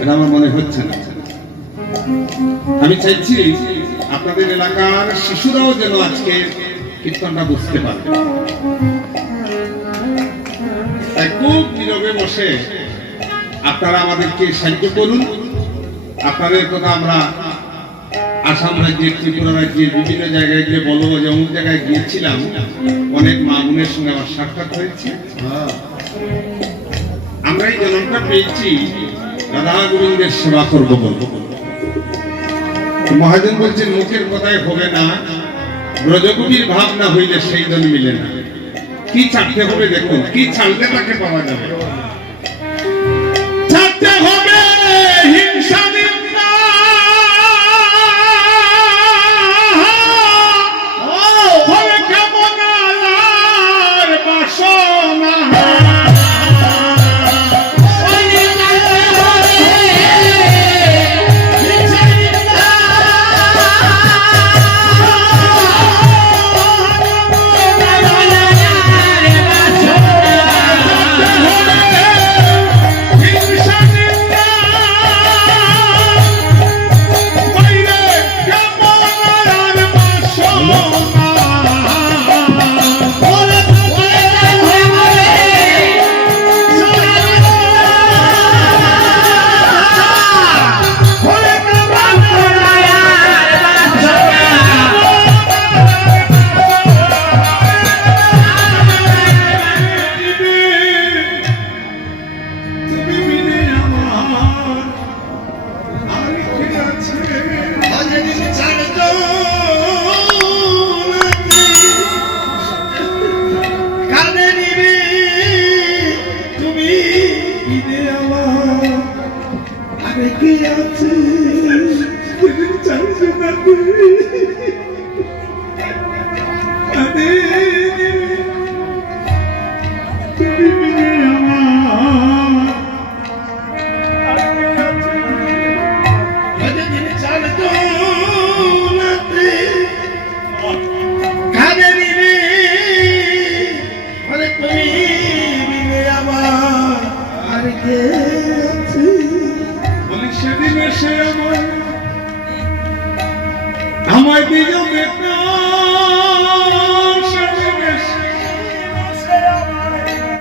এটা আমার মনে হচ্ছে না। আমি চাইছি আপনাদের এলাকার শিশুরাও যেন আজকে কীর্তনটা বুঝতে পারে। খুব নীরবে বসে আপনারা আমাদেরকে সাহায্য করুন। আপনাদের কথা আমরা আসাম রাজ্যের, ত্রিপুরা রাজ্যের বিভিন্ন জায়গায় গিয়ে বলব যে অমুক জায়গায় গিয়েছিলাম। অনেক মা বোনের সঙ্গে আমার সাক্ষাৎ হয়েছে। আমরা এই জন্মটা পেয়েছি রাধা গোবিন্দের সেবা করব বলব। মহাজন বলছেন, মুখের কথায় হবে না ব্রজকবির ভাব না হইলে সেই জন মিলে না। কি ছাড়তে হবে দেখুন, কি ছাড়লে তাকে পাওয়া যাবে? ছাড়তে হবে! কে আছে? চাইছে না কানে এসে আমার আমায় দিল বেটা।